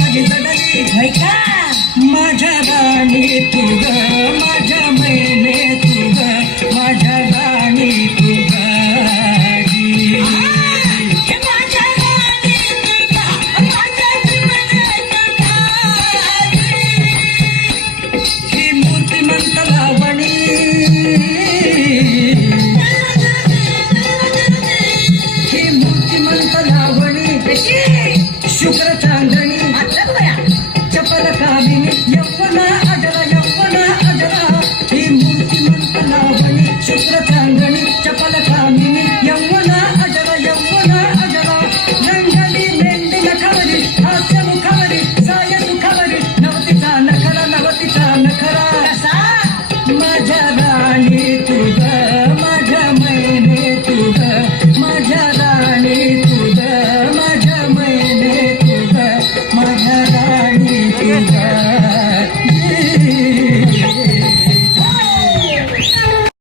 माझी जडली होय का माझ्या राणी तू ग माझ्या मैने तू ग माझ्या राणी तू ग हे माझ्या राणी तुझा माझ्या जीवनाचा ही मूर्तिमंत लावणी ही मूर्तिमंत लावणी शुक्र चांदणी चपल कामिनी यौवना अजरा ही मूर्तिमंत लावणी शुक्र चांदणी चपल कामिनी यौवना अजरा रंगली मेंदी नखावरी हास्य मुखावरी साय सुखावरी नवतीचा नखरा कसा माझ्या राणी तू ग माझ्या मैने तू ग माझ्या राणी तू ग माझ्या मैने तू ग माझ्या राणी तू ग